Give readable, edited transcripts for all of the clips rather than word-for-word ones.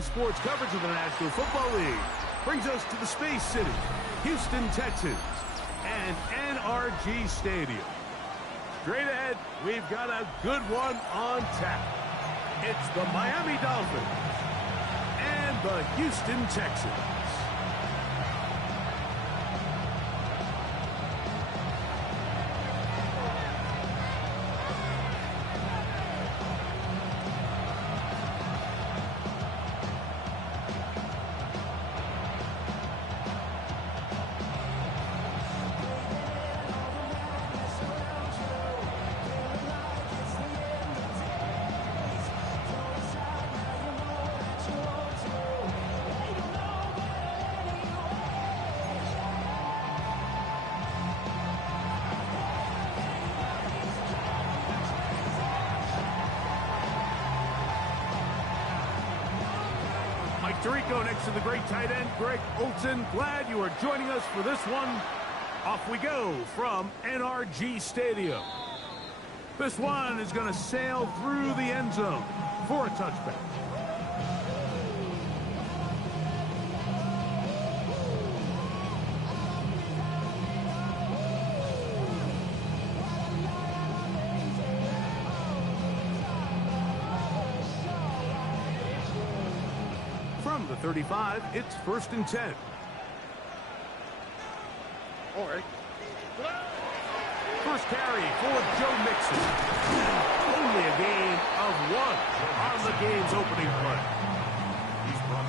Sunday sports coverage of the National Football League brings us to the Space City, Houston Texans, and NRG Stadium. Straight ahead, we've got a good one on tap. It's the Miami Dolphins and the Houston Texans. Tirico next to the great tight end, Greg Olsen. Glad you are joining us for this one. Off we go from NRG Stadium. This one is going to sail through the end zone for a touchback. From the 35, it's 1st and 10. All right. First carry for Joe Mixon. Only a gain of 1 on the game's opening play.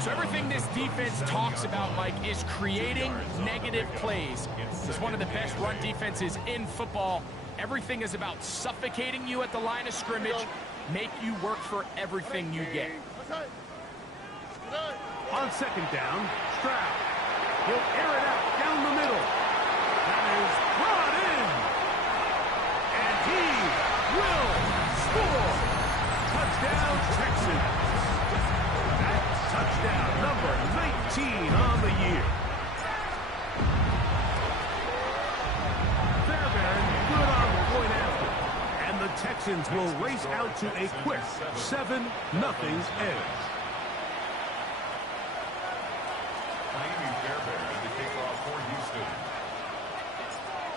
So everything this defense talks about, Mike, is creating negative plays. It's one of the best run defenses in football. Everything is about suffocating you at the line of scrimmage, make you work for everything you get. On 2nd down, Stroud. He'll air it out down the middle. That is brought in. And he will score. Touchdown, Texans. That's touchdown number 19 on the year. Fairbairn good on the point after. And the Texans will race out to a quick 7-0 edge.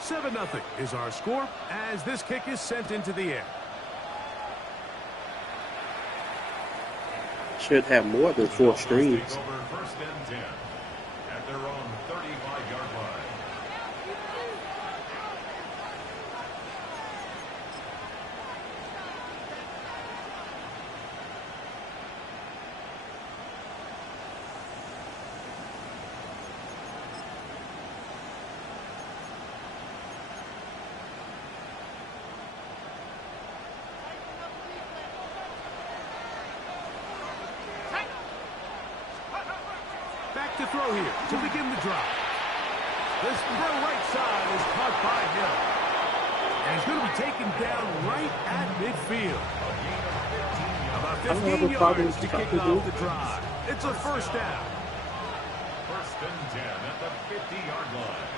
7-0 is our score as this kick is sent into the air. Should have more than 4 streams. 1st and 10 at their own 35-yard line. Back to throw here to begin the drive. This throw right side is caught by Hill. And he's going to be taken down right at midfield. About 15 yards to kick off the drive. It's a 1st down. 1st and 10 at the 50-yard line.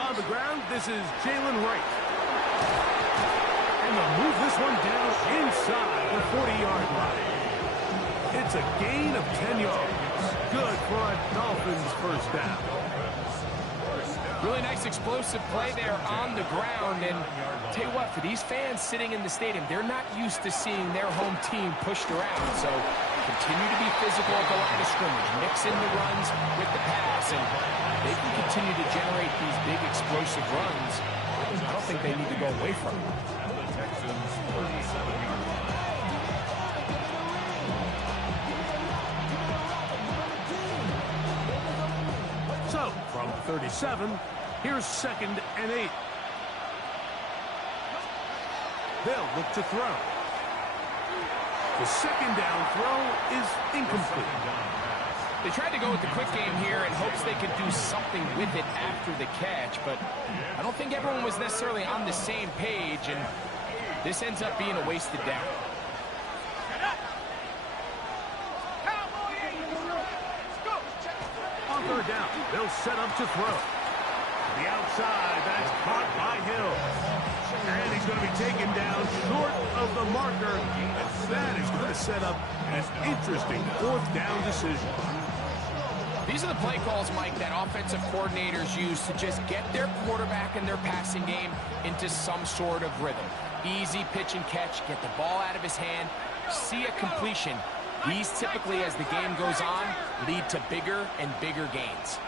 On the ground, this is Jalen Wright. And they'll move this one down inside the 40-yard line. It's a gain of 10 yards. Good for a Dolphins 1st down. Really nice explosive play there on the ground. And tell you what, for these fans sitting in the stadium, they're not used to seeing their home team pushed around. So continue to be physical at the line of scrimmage. Mix in the runs with the pass. And they can continue to generate these big explosive runs. I don't think they need to go away from them. The Texans 37-yard line. So, from 37, here's 2nd and 8. They'll look to throw. The 2nd down throw is incomplete. They tried to go with the quick game here in hopes they could do something with it after the catch, but I don't think everyone was necessarily on the same page, and this ends up being a wasted down. On 3rd down, they'll set up to throw. To the outside, that's caught by Hill. And he's going to be taken down short of the marker. And that is going to set up an interesting fourth down decision. These are the play calls, Mike, that offensive coordinators use to just get their quarterback and their passing game into some sort of rhythm. Easy pitch and catch, get the ball out of his hand, see a completion. These typically, as the game goes on, lead to bigger and bigger gains.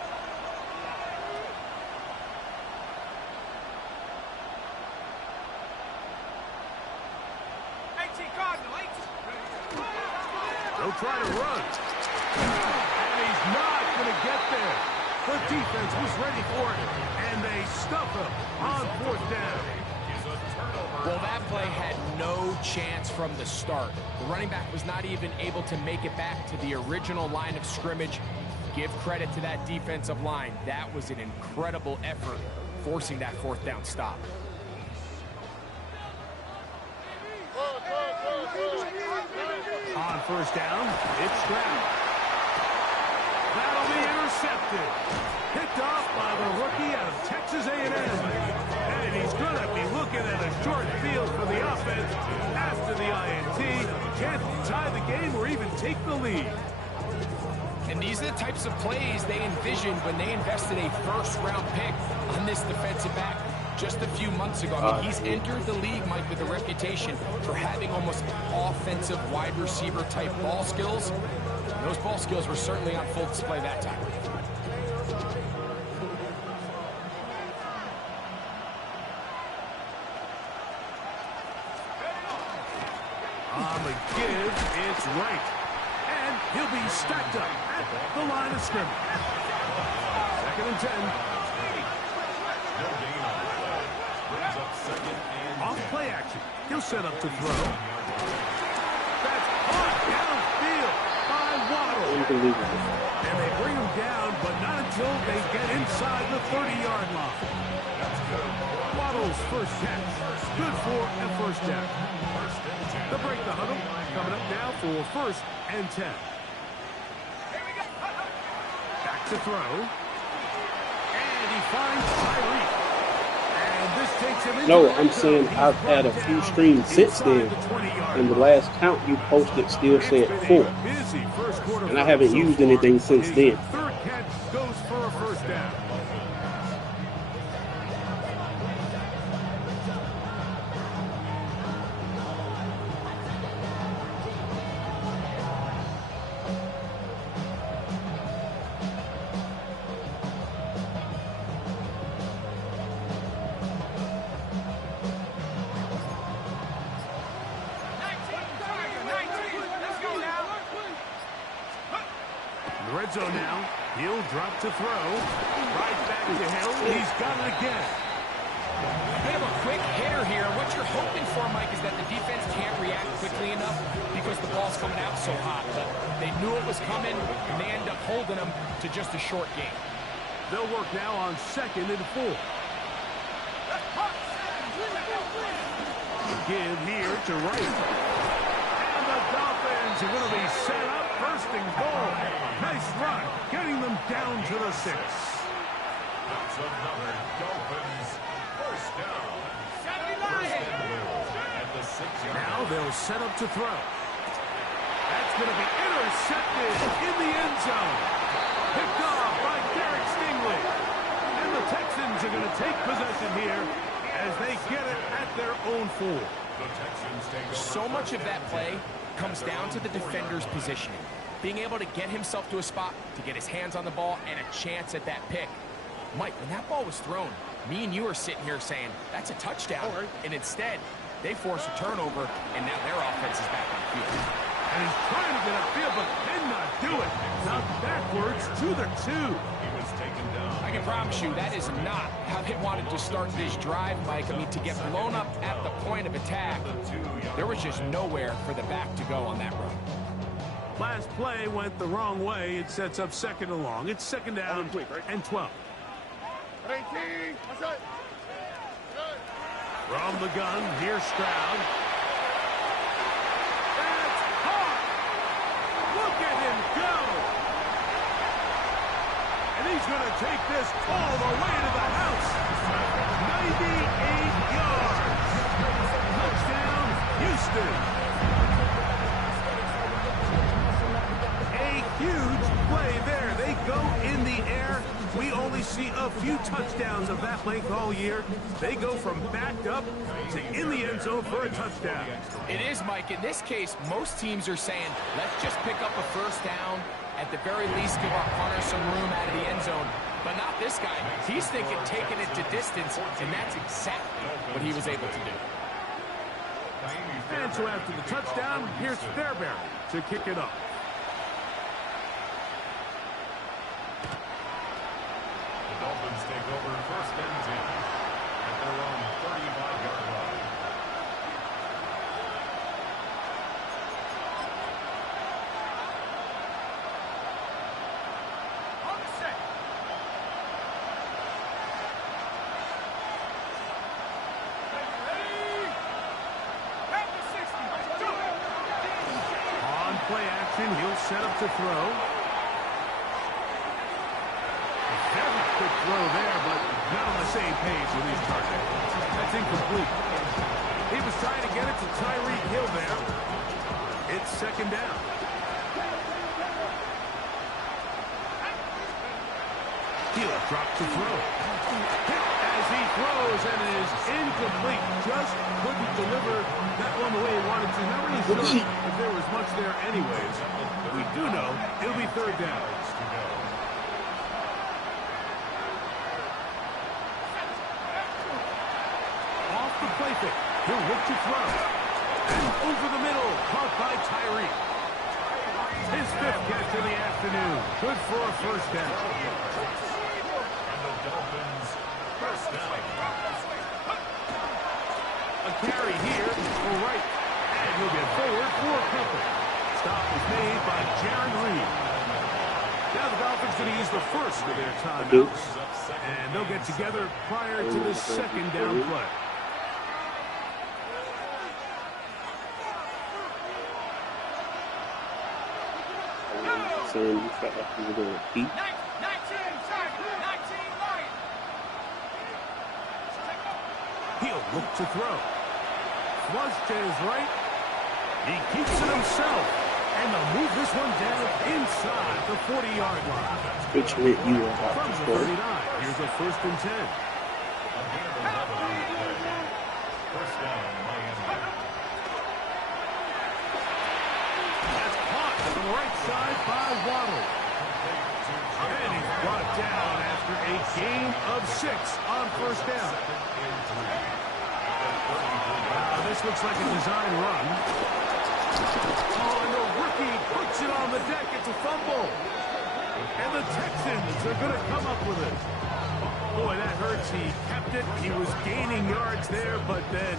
They'll try to run. And he's not going to get there. The defense was ready for it, and they stuff him on fourth down. Well, that play had no chance from the start. The running back was not even able to make it back to the original line of scrimmage. Give credit to that defensive line. That was an incredible effort, forcing that fourth down stop. On first down, it's Stroud. That'll be intercepted. Picked off by the rookie out of Texas A&M. And he's going to be looking at a short field for the offense after the INT. Can't tie the game or even take the lead. And these are the types of plays they envisioned when they invested a first-round pick on this defensive back just a few months ago. I mean, he's entered the league, Mike, with a reputation for having almost offensive wide receiver type ball skills. And those ball skills were certainly on full display that time. On the give, it's right. And he'll be stacked up at the line of scrimmage. 2nd and 10. Off play action. He'll set up to throw. That's caught downfield by Waddle. Unbelievable. And they bring him down, but not until they get inside the 30-yard line. Waddle's first catch. Good for a first down. They'll break the huddle. Coming up now for 1st and 10. Back to throw. And he finds Tyreek. No, I'm saying I've had a few streams since then, and the last count you posted still said 4. And I haven't used anything since then. Third catch goes for a first down. Red zone now. He'll drop to throw. Right back to Hill. He's got it again. A bit of a quick hitter here. What you're hoping for, Mike, is that the defense can't react quickly enough because the ball's coming out so hot. But they knew it was coming, and they end up holding them to just a short game. They'll work now on 2nd and 4. Give here to Wright. And the Dolphins are going to be set up. 1st and goal. Nice run, getting them down to the 6. That's another Dolphins first down. At the 6-yard line. Now they'll set up to throw. That's going to be intercepted in the end zone. Picked off by Derek Stingley. And the Texans are going to take possession here as they get it at their own 4. The Texans take over. So much of that play comes down to the defender's positioning. Being able to get himself to a spot, to get his hands on the ball, and a chance at that pick. Mike, when that ball was thrown, me and you are sitting here saying, that's a touchdown. And instead, they force a turnover, and now their offense is back on the field. And he's trying to get upfield, but cannot do it. Now backwards to the 2. He was taken down. I can promise you that is not how they wanted to start this drive, Mike. I mean, to get blown up at the point of attack, there was just nowhere for the back to go on that run. Last play went the wrong way. It sets up 2nd and long. It's 2nd down and 12. From the gun, here's Stroud. That's caught! Look at him go! And he's going to take this all the way to the house. 98 yards. Houston. A huge play there. They go in the air. We only see a few touchdowns of that length all year. They go from backed up to in the end zone for a touchdown. It is, Mike. In this case, most teams are saying, let's just pick up a first down. At the very least, give our punter some room out of the end zone. But not this guy. He's thinking taking it to distance, and that's exactly what he was able to do. And so after the touchdown, here's Fairbairn to kick it up. The Dolphins take over first and 10 at their own 35-yard line. Play action, he'll set up to throw. Very quick throw there, but not on the same page with his target. That's incomplete. He was trying to get it to Tyreek Hill there. It's second down. Hill dropped to throw. As he throws, and it is incomplete. Just couldn't deliver that one the way he wanted to. Not really sure if there was much there anyways. But we do know it'll be third down. Off the play fake. He'll look to throw. And over the middle. Caught by Tyreek. His fifth catch of the afternoon. Good for a first down. First down. A carry here for right. And he'll get forward for company. Stop is made by Jarran Reed. Now the Dolphins going to use the first of their timeouts. And they'll get together prior to the second down play. Saying you felt like you were going to peak. He'll look to throw. Flush to his right. He keeps it himself. And they'll move this one down inside the 40-yard line. Which meant you were about From to the score. 39, here's a first and 10. First down, Miami. That's caught to the right side by Waddle. And he's brought down after a gain of 6 on first down. This looks like a design run. Oh, and the rookie puts it on the deck. It's a fumble. And the Texans are going to come up with it. Boy, that hurts. He kept it. He was gaining yards there, but then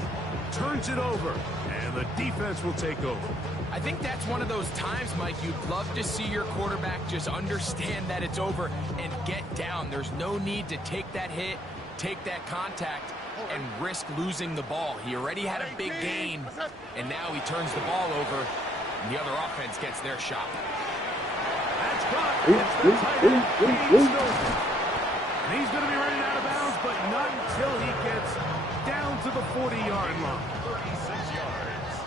turns it over. And the defense will take over. I think that's one of those times, Mike, you'd love to see your quarterback just understand that it's over and get down. There's no need to take that hit, take that contact, and risk losing the ball. He already had a big gain, and now he turns the ball over, and the other offense gets their shot. That's caught. It's the tight end, Cade Stover. And he's going to be running out of bounds, but not until he gets down to the 40-yard line. 36 yards.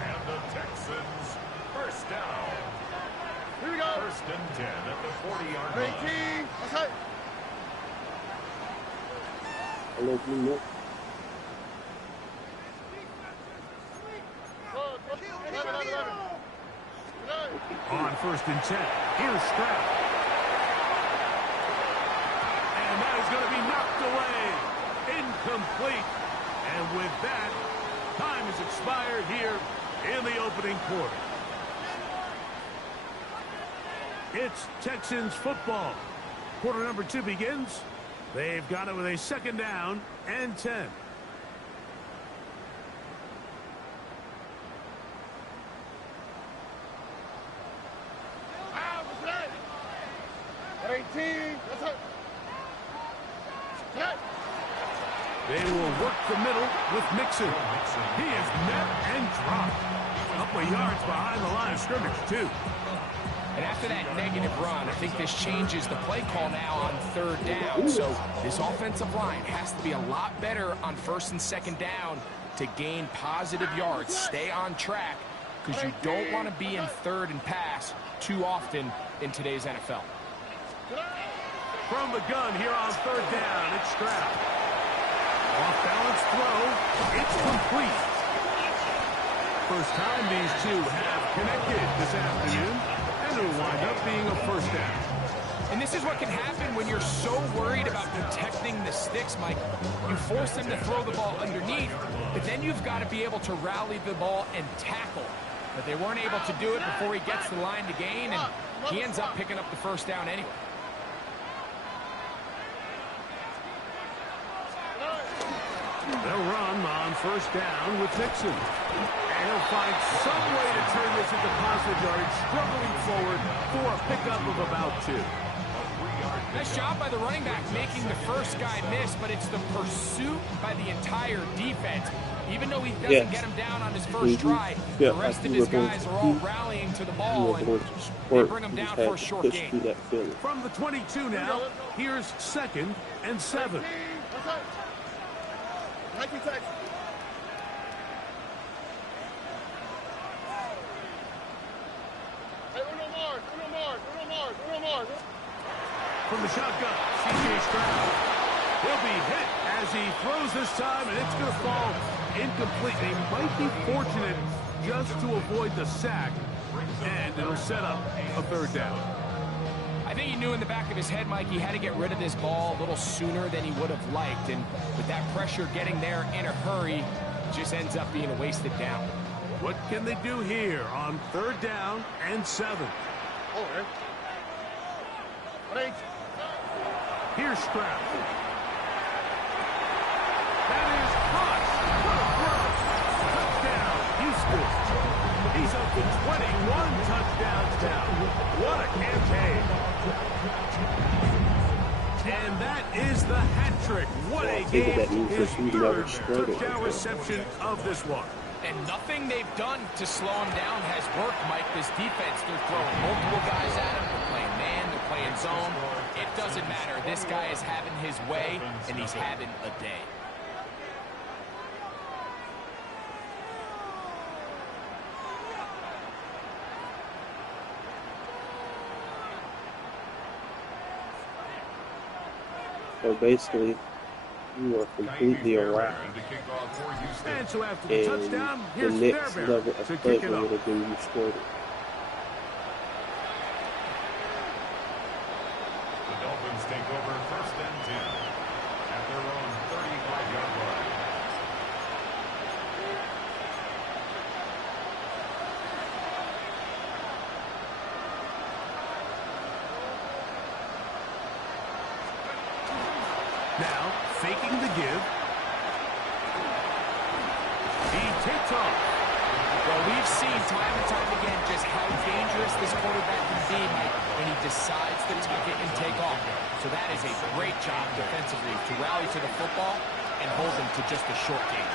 And the Texans, first down. Here we go. First and 10 at the 40-yard line. 18. Okay. Hello, Blue Milk. On first and 10, here's Stroud. And that is going to be knocked away. Incomplete. And with that, time has expired here in the opening quarter. It's Texans football. Quarter number 2 begins. They've got it with a second down and 10. They will work the middle with Mixon. He is met and dropped. A couple of yards behind the line of scrimmage, too. And after that negative run, I think this changes the play call now on third down. So this offensive line has to be a lot better on first and second down to gain positive yards, stay on track, because you don't want to be in third and pass too often in today's NFL. From the gun here on third down, it's Stroud. Off-balance throw, it's complete. First time these two have connected this afternoon, and it'll wind up being a first down. And this is what can happen when you're so worried about protecting the sticks, Mike. You force them to throw the ball underneath, but then you've got to be able to rally the ball and tackle. But they weren't able to do it before he gets the line to gain, and he ends up picking up the first down anyway. They'll run on first down with Mixon. And he'll find some way to turn this into positive yards, struggling forward for a pickup of about 2. Nice job by the running back making the first guy miss, but it's the pursuit by the entire defense. Even though he doesn't get him down on his first try, the rest of his guys are all rallying to the ball, and they bring him down for a short gain. From the 22 now, here's 2nd and 7. From the shotgun, C.J. Stroud. He'll be hit as he throws this time, and it's going to fall incomplete. They might be fortunate just to avoid the sack, and it'll set up a third down. I think he knew in the back of his head, Mike, he had to get rid of this ball a little sooner than he would have liked, and with that pressure getting there in a hurry, it just ends up being a wasted down. What can they do here on third down and 7? Here's Stroud. That is caught. What a throw. Touchdown, Houston. He's up to 21 touchdowns now. What a campaign. And that is the hat trick. What a game. His third touchdown reception of this one. And nothing they've done to slow him down has worked, Mike. This defense, they're throwing multiple guys at him. They're playing man, they're playing zone. It doesn't matter. This guy is having his way, and he's having a day. So basically, you are completely around. And so after the touchdown, here's the next Fairbairn level of to kick pleasure it would off. have been you scored it. The Dolphins take over first and 10 at their own 35-yard line. Now, faking the give. He takes off. Well, we've seen time and time again just how dangerous this quarterback can be, Mike, when he decides to tuck it and take off. So that is a great job defensively to rally to the football and hold them to just a short gain.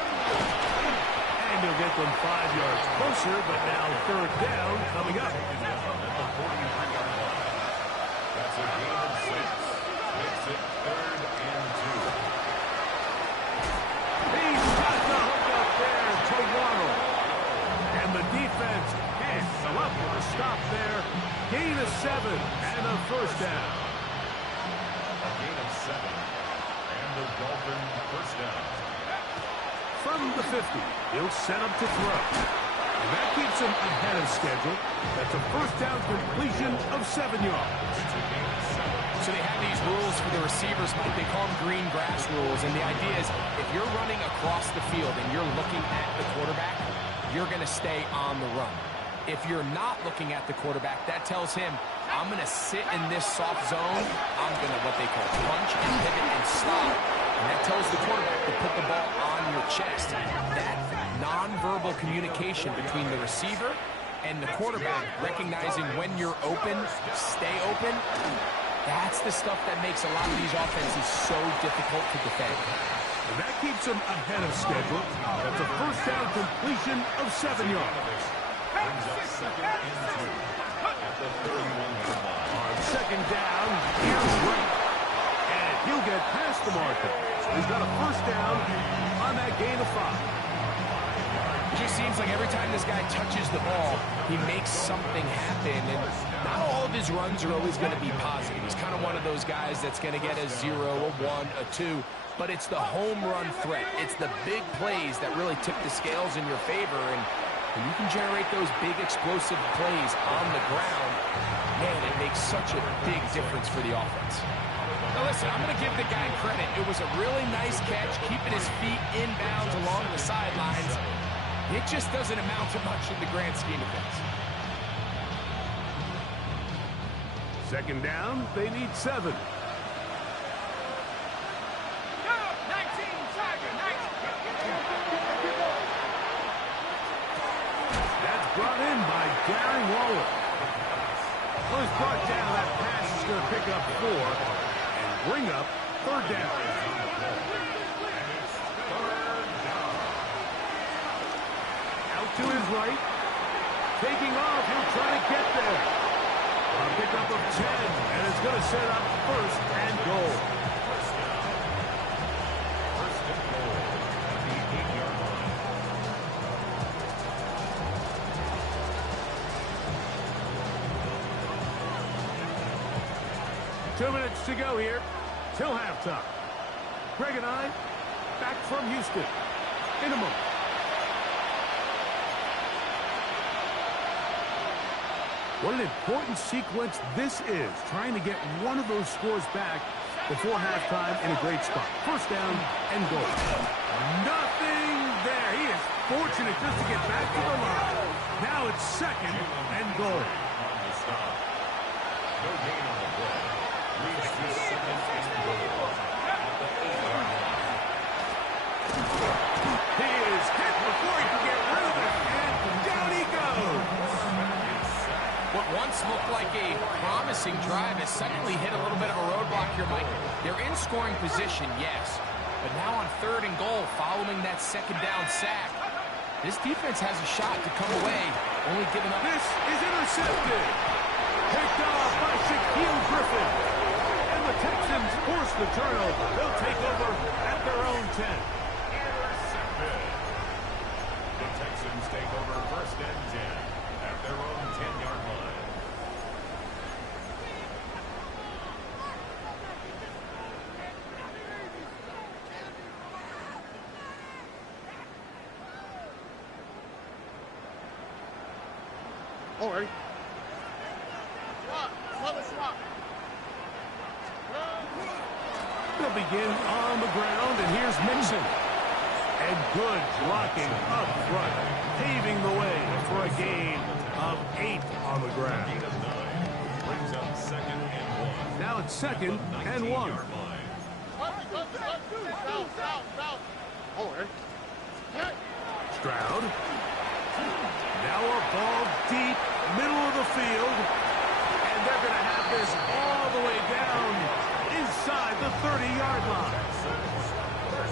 And he'll get them 5 yards closer, but now third down coming up. That's a gain of 6. Makes it 3rd and 2. He's got the hook up there to Waddle. And the defense can't come up with a stop there. Gain of 7 and a first down. A gain of 7 and the Dolphin first down. From the 50, he'll set up to throw. And that keeps him ahead of schedule. That's a first down completion of 7 yards. It's a gain of 7. So they have these rules for the receivers, Mike. They call them green grass rules. And the idea is if you're running across the field and you're looking at the quarterback, you're going to stay on the run. If you're not looking at the quarterback, that tells him, I'm going to sit in this soft zone. I'm going to what they call punch and pivot and stop. And that tells the quarterback to put the ball on your chest. That nonverbal communication between the receiver and the quarterback, recognizing when you're open, stay open, that's the stuff that makes a lot of these offenses so difficult to defend. And that keeps him ahead of schedule. That's a first down completion of 7 yards. Brings up 2nd and 2 at the 31-yard line. On second down, here's Wright. And he'll get past the marker. He's got a first down on that gain of 5. just seems like every time this guy touches the ball, he makes something happen. And not all of his runs are always going to be positive. He's kind of one of those guys that's going to get a 0, a 1, a 2. But it's the home run threat. It's the big plays that really tip the scales in your favor. And when you can generate those big explosive plays on the ground, man, it makes such a big difference for the offense. Now listen, I'm going to give the guy credit. It was a really nice catch, keeping his feet inbounds along the sidelines. It just doesn't amount to much in the grand scheme of things. Second down, they need 7. That's brought in by Gary Waller. Well, he's brought down. That pass is going to pick up 4 and bring up 3rd down. Out to his right. Taking off. He'll try to get there. A pickup of 10, and it's going to set up 1st and goal. First and goal at the 8-yard line. 2 minutes to go here till halftime. Greg and I back from Houston in a moment. What an important sequence this is, trying to get one of those scores back before halftime in a great spot. First down and goal. Nothing there. He is fortunate just to get back to the line. Now it's 2nd and goal. On the stop. No gain on the play. Reach the 2nd and goal at the 8-yard line. He is hit before he can get rid of it, and down he goes. What once looked like a promising drive has suddenly hit a little bit of a roadblock here, Mike. They're in scoring position, yes. But now on 3rd and goal, following that 2nd down sack, this defense has a shot to come away, only giving up. This is intercepted. Picked off by Shaquille Griffin. And the Texans force the turnover. They'll take over at their own 10. Intercepted. The Texans take over 1st and 10 at their own 10-yard line. All right. They'll begin on the ground, and here's Mixon. And good blocking up front, paving the way for a gain of 8 on the ground. Gain of 9 brings up 2nd and 1. Now it's 2nd and 1. 19-yard line. Stroud. Now a ball deep, middle of the field. And they're going to have this all the way down inside the 30-yard line.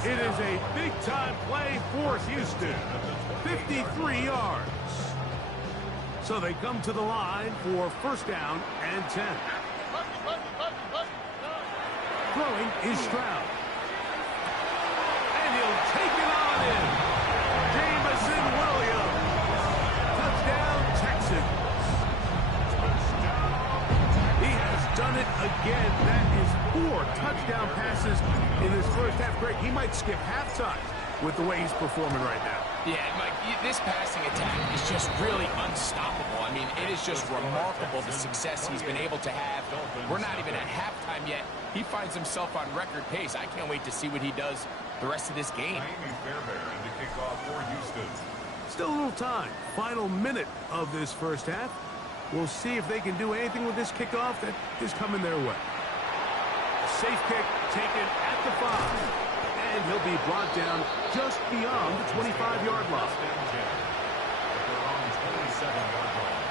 It is a big-time play for Houston. 53 yards. So they come to the line for 1st down and 10. Throwing is Stroud. And he'll take it on in. Jameson Williams. Touchdown, Texans. He has done it again. That is 4 touchdown passes in his first half. Greg, he might skip halftime with the way he's performing right now. Yeah, Mike, this passing attack is just really unstoppable. I mean, it is just remarkable the success he's been able to have. We're not even at halftime yet. He finds himself on record pace. I can't wait to see what he does the rest of this game. Miami Fairbairn to kick off for Houston. Still a little time. Final minute of this first half. We'll see if they can do anything with this kickoff that is coming their way. Safe kick taken at the 5. And he'll be brought down just beyond the 25-yard line. First and 10 at their own 27-yard line.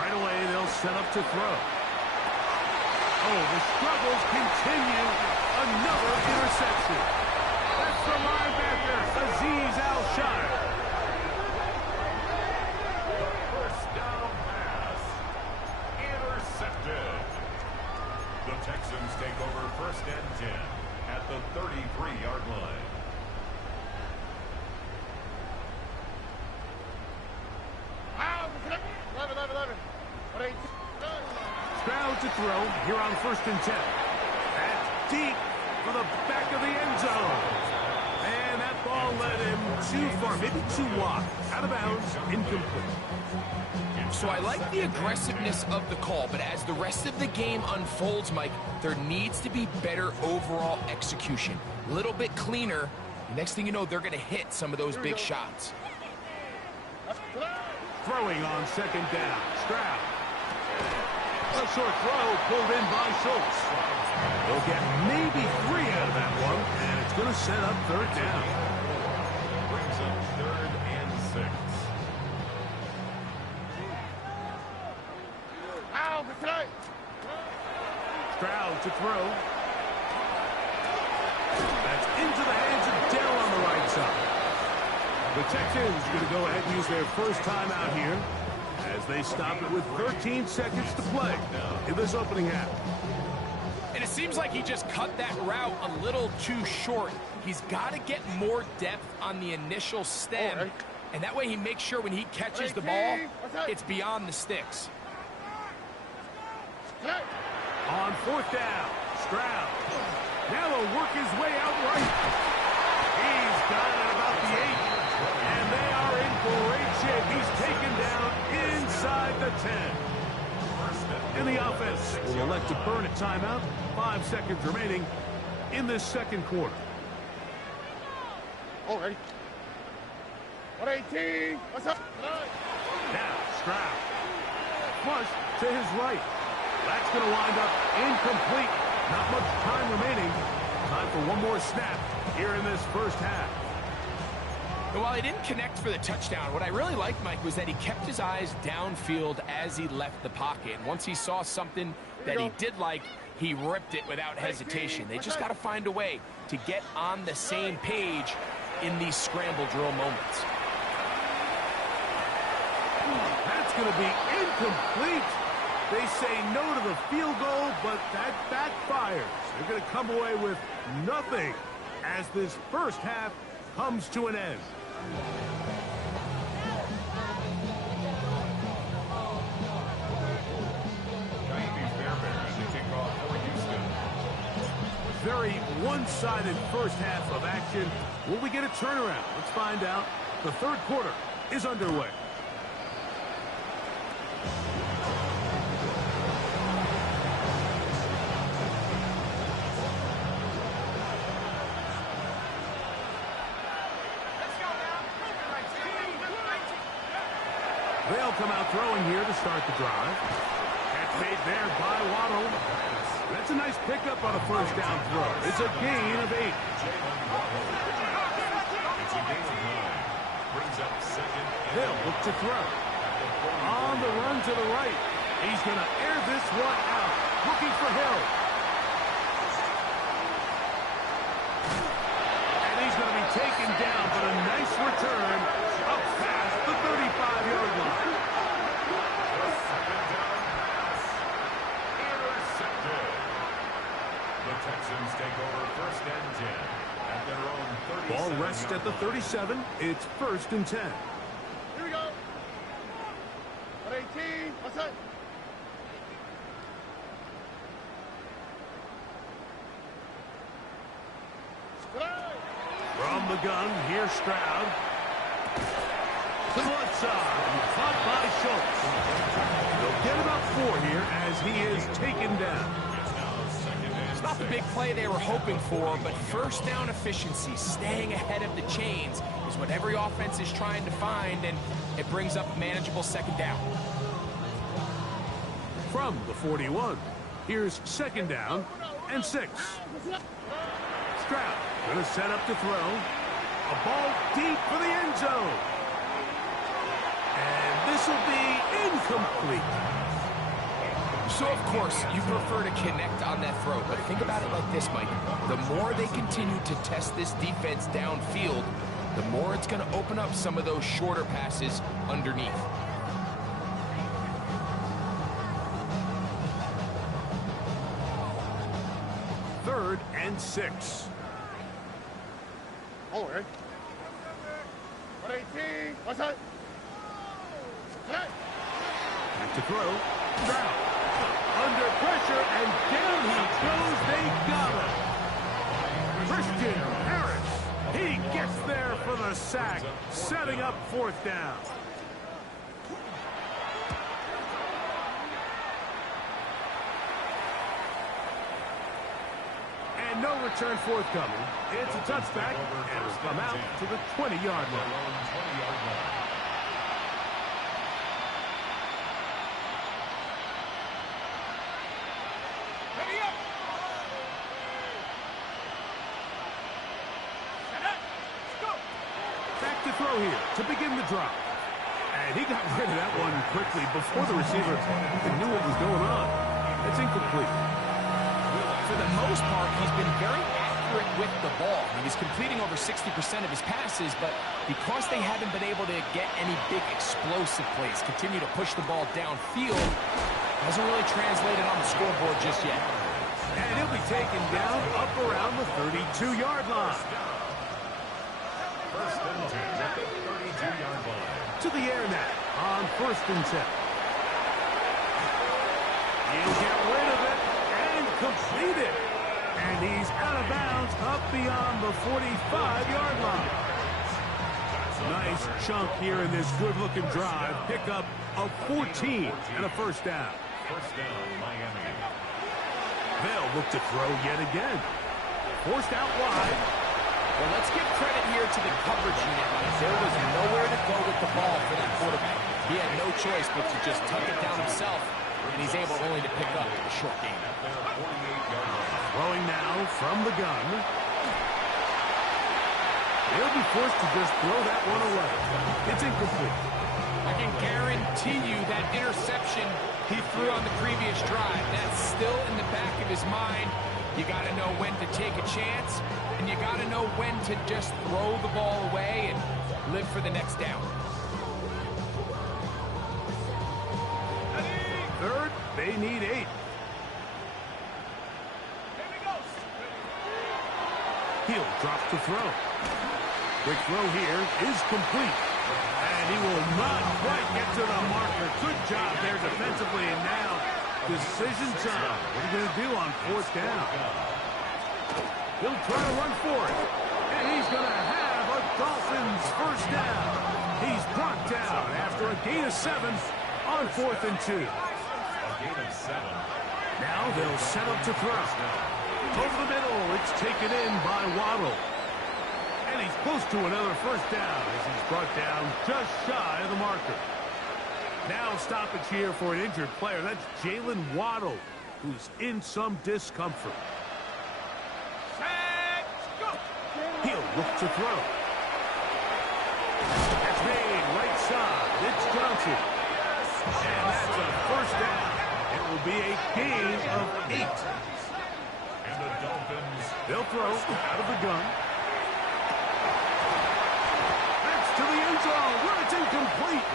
Right away, they'll set up to throw. Oh, the struggles continue. Another interception. That's the linebacker, Azeez Al-Shire. and 10 at the 33-yard line. Stroud to throw here on 1st and 10. That's deep for the back of the end zone. And that ball led him too far, maybe too wide. Out of bounds, incomplete. So I like the aggressiveness of the call, but as the rest of the game unfolds, Mike, there needs to be better overall execution. A little bit cleaner. Next thing you know, they're going to hit some of those big shots. Throwing on 2nd down. Stroud. A short throw pulled in by Schultz. They'll get maybe 3 out of that one, and it's going to set up 3rd down. Brings up 3rd and 6. Stroud to throw. That's into the hands of Dell on the right side. The Texans are going to go ahead and use their first timeout here as they stop it with 13 seconds to play in this opening half. And it seems like he just cut that route a little too short. He's got to get more depth on the initial stem, and that way he makes sure when he catches the ball, it's beyond the sticks. On 4th down, Stroud. Now he'll work his way out right. He's got it at about the 8, and they are in great shape. He's taken down inside the 10. And the offense will elect to burn a timeout. 5 seconds remaining in this 2nd quarter. Alright. 118. What's up? Now, Stroud. Flush to his right. That's going to wind up incomplete. Not much time remaining. Time for one more snap here in this first half. And while he didn't connect for the touchdown, what I really liked, Mike, was that he kept his eyes downfield as he left the pocket. And once he saw something that he did like, he ripped it without hesitation. They just got to find a way to get on the same page in these scramble drill moments. That's going to be incomplete. They say no to the field goal, but that backfires. They're going to come away with nothing as this first half comes to an end. Very one-sided first half of action. Will we get a turnaround? Let's find out. The 3rd quarter is underway. They'll come out throwing here to start the drive. Catch made there by Waddle. That's a nice pickup on a 1st down throw. It's a gain of 8. It's a gain of 9. Brings up 2nd. Hill look to throw. On the run to the right. He's going to air this one out. Looking for Hill. And he's going to be taken down, but a nice return up past the 35-yard line. Texans take over 1st and 10 at their own 37. Ball rests at the 37. It's 1st and 10. Here we go. 118. What's up? From the gun, here's Stroud. To the left side, caught by Schultz. They'll get about 4 here as he is taken down. It's not the big play they were hoping for, but 1st down efficiency, staying ahead of the chains, is what every offense is trying to find, and it brings up manageable 2nd down. From the 41, here's 2nd down and 6. Stroud going to set up to throw. A ball deep for the end zone. And this will be incomplete. So, of course, you prefer to connect on that throw, but think about it like this, Mike. The more they continue to test this defense downfield, the more it's going to open up some of those shorter passes underneath. Third and and 6. Oh, eh? 118. What's that? Hey! Back to throw. Stroud. Under pressure, and down he goes. They got him. Christian Harris. He gets there for the sack, setting up 4th down. And no return forthcoming. It's a touchback, and it'll come out to the 20-yard line. Back to throw here to begin the drive. And he got rid of that one quickly before the receiver even knew what was going on. It's incomplete. For the most part, he's been very accurate with the ball. He's completing over 60% of his passes, but because they haven't been able to get any big explosive plays, continue to push the ball downfield, hasn't really translated on the scoreboard just yet. And he'll be taken down up around the 32-yard line. First and 10 at the 32-yard line. To the air now on 1st and 10. He'll get rid of it and complete it. And he's out of bounds up beyond the 45-yard line. Nice chunk here in this good-looking drive. Pick up of 14 and a 1st down. First down, Miami. They'll look to throw yet again. Forced out wide. Well, let's give credit here to the coverage unit. There was nowhere to go with the ball for that quarterback. He had no choice but to just tuck it down himself, and he's able only to pick up a short gain. Throwing now from the gun. He'll be forced to just throw that one away. It's incomplete. I can guarantee you that interception he threw on the previous drive, that's still in the back of his mind. You got to know when to take a chance, and you got to know when to just throw the ball away and live for the next down. 3rd, they need 8. He'll drop to throw. Quick throw here is complete. And he will not quite get to the marker. Good job there defensively, and now decision time. What are you going to do on 4th down? He'll try to run for it. And he's going to have a Dolphins 1st down. He's brought down after a gain of 7 on 4th and 2. A gain of 7. Now they'll set up to throw. Over the middle, it's taken in by Waddle. And he's close to another 1st down as he's brought down just shy of the marker. Now stoppage here for an injured player. That's Jalen Waddle, who's in some discomfort. He'll look to throw. That's made right side. It's Johnson. And that's a 1st down. It will be a gain of 8. And the Dolphins. They'll throw out of the gun. That's to the end zone where it's incomplete.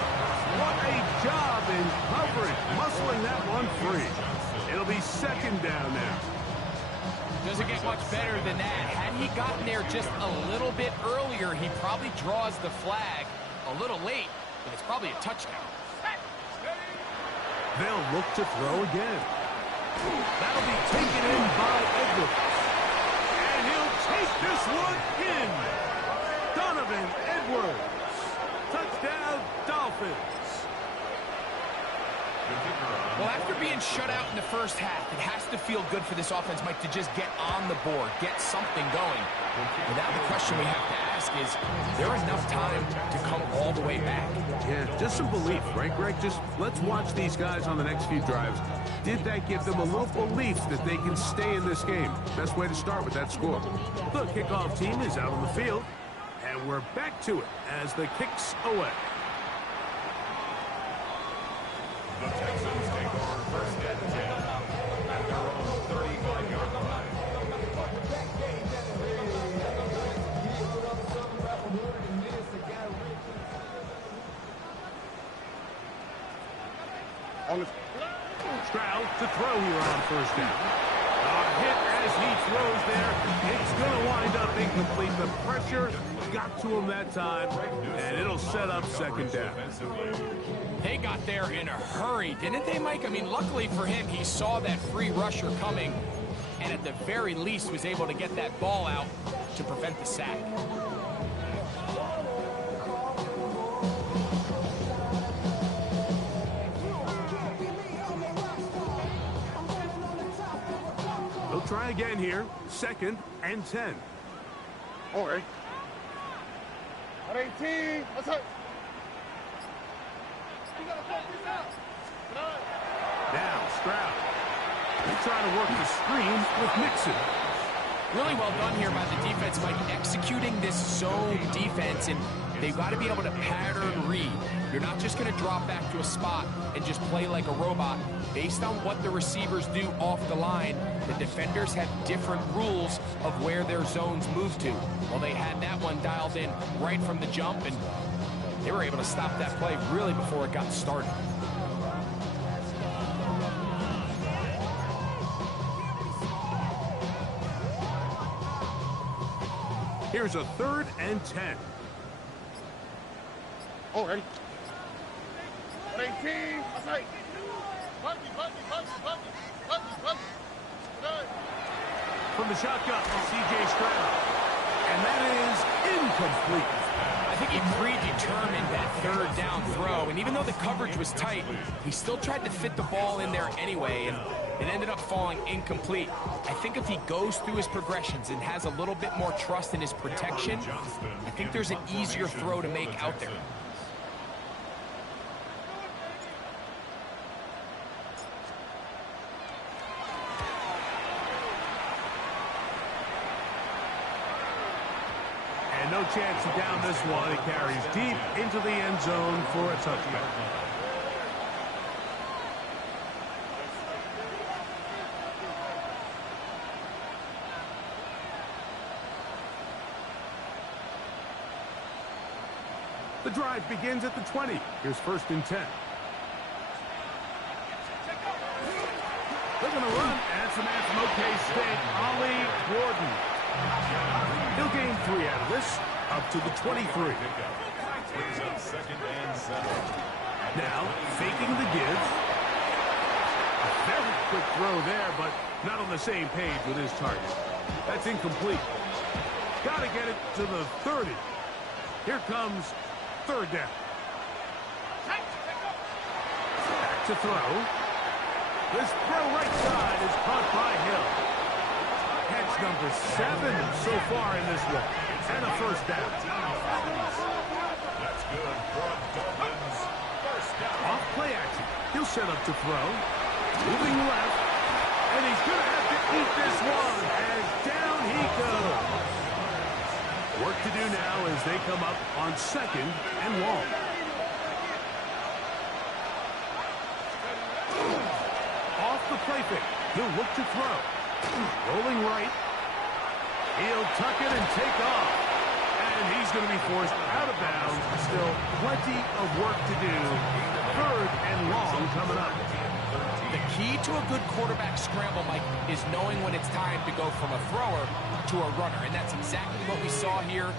What a job in coverage, muscling that one free. It'll be 2nd down now. Doesn't get much better than that. Had he gotten there just a little bit earlier, he probably draws the flag a little late, but it's probably a touchdown. They'll look to throw again. That'll be taken in by Edwards. And he'll take this one in. Donovan Edwards. Touchdown, Dolphins. Well, after being shut out in the first half, it has to feel good for this offense, Mike, to just get on the board, get something going. But now the question we have to ask is there enough time to come all the way back? Yeah, just some belief, right, Greg? Just let's watch these guys on the next few drives. Did that give them a little belief that they can stay in this game? Best way to start with that score. The kickoff team is out on the field, and we're back to it as the kicks away. The Texans take over 1st and 10 at their own 35-yard line. Stroud to throw here on 1st down. A hit as he throws there, it's going to wind up incomplete. The pressure got to him that time, and it'll set up second down. They got there in a hurry, didn't they, Mike? I mean, luckily for him, he saw that free rusher coming, and at the very least was able to get that ball out to prevent the sack. They'll try again here. 2nd and 10. All right. 18. Let's go. Now, Stroud. They're trying to work the screen with Mixon. Really well done here by the defense, Mike, executing this zone defense, and they've got to be able to pattern read. You're not just going to drop back to a spot and just play like a robot. Based on what the receivers do off the line, the defenders have different rules of where their zones move to. Well, they had that one dialed in right from the jump, and they were able to stop that play really before it got started. Here's a 3rd and 10. All right. 18. Let's go. From the shotgun, C.J. Stroud. And that is incomplete. I think he predetermined that 3rd down throw, and even though the coverage was tight, he still tried to fit the ball in there anyway, and it ended up falling incomplete. I think if he goes through his progressions and has a little bit more trust in his protection, I think there's an easier throw to make out there. And no chance to down this one. It carries deep into the end zone for a touchdown. The drive begins at the 20. Here's 1st and 10. They're going to run, and it's a man from OK State, Ollie Gordon. He'll gain 3 out of this, up to the 23. Brings up 2nd and 7. Now, faking the give. A very quick throw there, but not on the same page with his target. That's incomplete. Got to get it to the 30. Here comes 3rd down. Back to throw. This throw right side is caught by Hill. Catch number 7 so far in this one. And a 1st down. That's good for a Dolphins 1st down. Off play action. He'll set up to throw. Moving left. And he's going to have to eat this one as down he goes. Work to do now as they come up on 2nd and long. Off the play fake. He'll look to throw. Rolling right. He'll tuck it and take off. And he's going to be forced out of bounds. Still plenty of work to do. 3rd and long coming up. The key to a good quarterback scramble, Mike, is knowing when it's time to go from a thrower to a runner. And that's exactly what we saw here.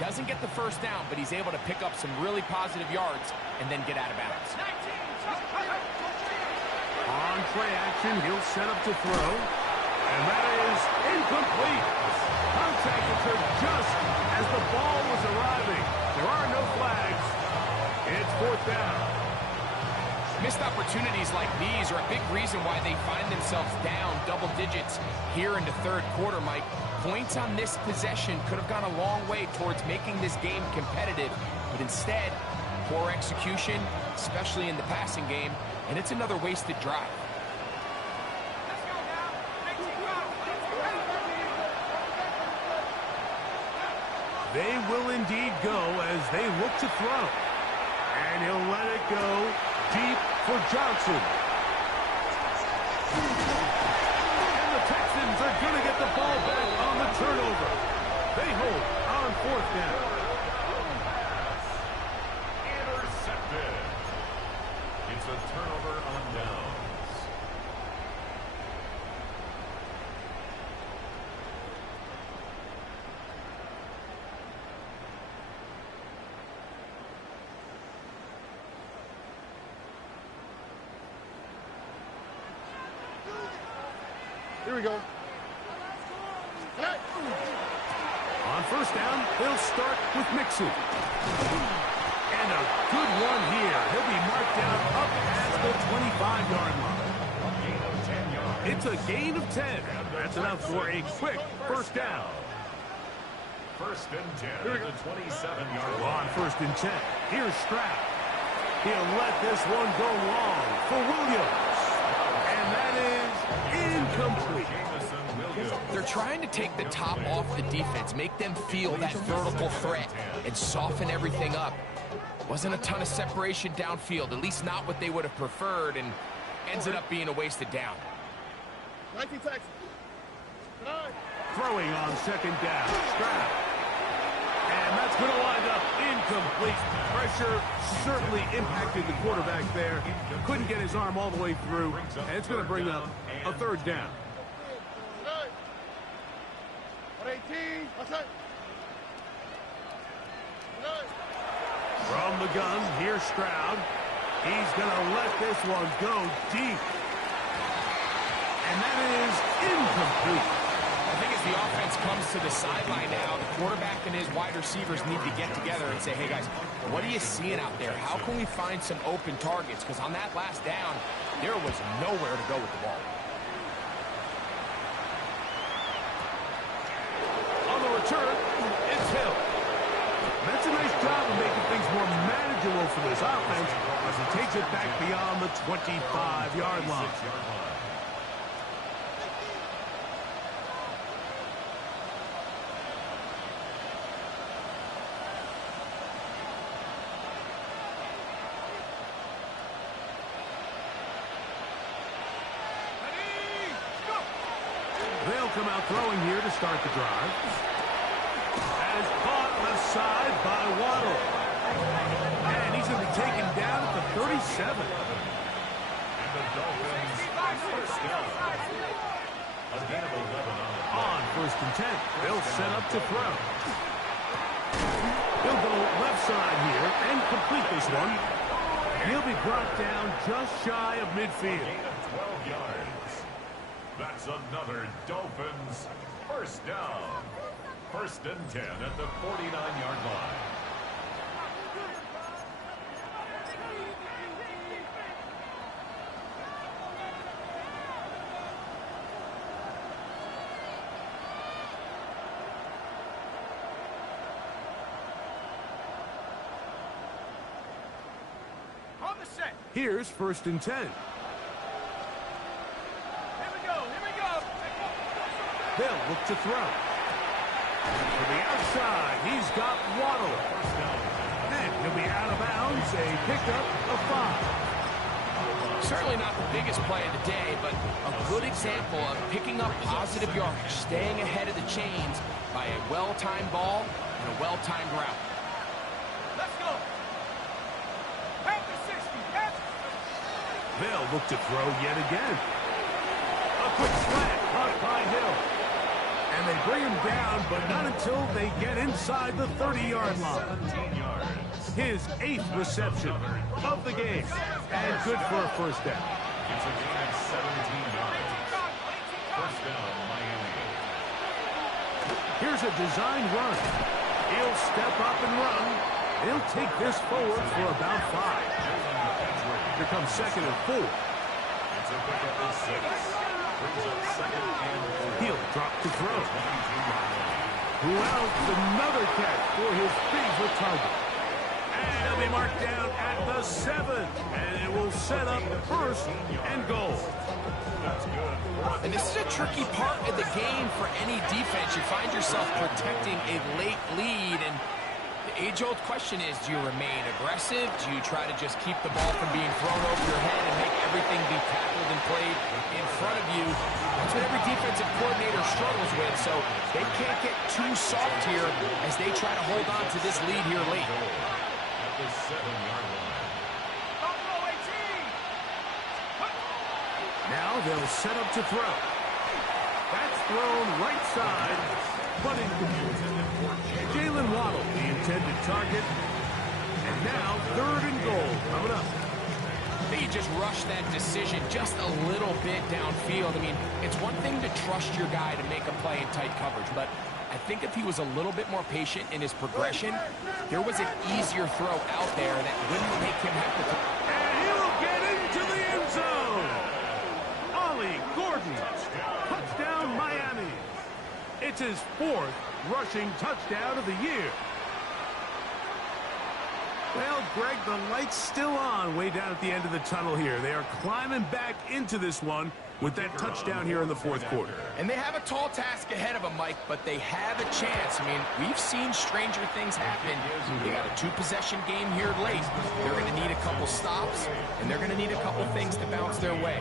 Doesn't get the 1st down, but he's able to pick up some really positive yards and then get out of bounds. On play action, he'll set up to throw. And that is incomplete. Contact occurred just as the ball was arriving. There are no flags. It's 4th down. Missed opportunities like these are a big reason why they find themselves down double digits here in the 3rd quarter, Mike. Points on this possession could have gone a long way towards making this game competitive, but instead, poor execution, especially in the passing game, and it's another wasted drive. They will indeed go as they look to throw. And he'll let it go deep for Johnson. And the Texans are going to get the ball back on the turnover. They hold on 4th down. Intercepted. It's a turnover on downs. Here we go. Hey. On first down, they'll start with Mixon. And a good one here. He'll be marked down up at the 25-yard line. It's a gain of 10. That's enough for a quick first down. First and 10 at the 27-yard line. On first and 10, here's Stroud. He'll let this one go long for Williams. And that is incomplete. They're trying to take the top off the defense, make them feel that vertical threat, and soften everything up. Wasn't a ton of separation downfield, at least not what they would have preferred, and ended up being a wasted down. 19 seconds. Throwing on second down, Stroud. And that's going to wind up incomplete. Pressure certainly impacted the quarterback there. Couldn't get his arm all the way through, and it's going to bring up a third down. 18. Outside. From the gun, here's Stroud. He's going to let this one go deep. And that is incomplete. I think as the offense comes to the sideline now, the quarterback and his wide receivers need to get together and say, hey, guys, what are you seeing out there? How can we find some open targets? Because on that last down, there was nowhere to go with the ball. On the return, it's Hill. That's a nice job of making things more manageable for this offense as he takes it back beyond the 25-yard line. They'll come out throwing here to start the drive. That is caught aside by Waddle. And he's going to be taken down at the 37. And the Dolphins first down. A gain of 11 on first and 10. They'll set up to throw. He'll go left side here and complete this one. He'll be brought down just shy of midfield. Gain of 12 yards. That's another Dolphins first down. First and 10 at the 49-yard line. On the set. Here's first and 10. They'll look to throw. To the outside, he's got Waddle. And he'll be out of bounds, a pickup of 5. Certainly not the biggest play of the day, but a good example of picking up positive yardage, staying ahead of the chains by a well-timed ball and a well-timed route. Let's go. At the 60. They'll look to throw yet again. A quick slant caught by Hill. And they bring him down, but not until they get inside the 30-yard line. 17 yards. His 8th reception of the game. And good for a first down. It's a gain of 17 yards. First down, Miami. Here's a design run. He'll step up and run. He'll take this forward for about 5. Here comes second and 4. It's a pickup of 6. Brings up second and 4. He'll drop to throw. Who else? Another catch for his favorite target. And he'll be marked down at the 7. And it will set up first and goal. That's good. And this is a tricky part of the game for any defense. You find yourself protecting a late lead, and the age-old question is, do you remain aggressive? Do you try to just keep the ball from being thrown over your head and make everything be tackled and played in front of you? That's what every defensive coordinator struggles with, so they can't get too soft here as they try to hold on to this lead here late. At the 7-yard line. Now they'll set up to throw. That's thrown right side, but incomplete. Jalen Waddle, the intended target. And now 3rd and goal coming up. I think he just rushed that decision just a little bit downfield. I mean, it's one thing to trust your guy to make a play in tight coverage, but I think if he was a little bit more patient in his progression, there was an easier throw out there that wouldn't make him have to... And he'll get into the end zone. Ollie Gordon, touchdown Miami. It's his 4th rushing touchdown of the year. Well, Greg, the light's still on way down at the end of the tunnel here. They are climbing back into this one with that touchdown here in the 4th quarter. And they have a tall task ahead of them, Mike, but they have a chance. I mean, we've seen stranger things happen. They got a 2-possession game here late. They're going to need a couple stops, and they're going to need a couple things to bounce their way.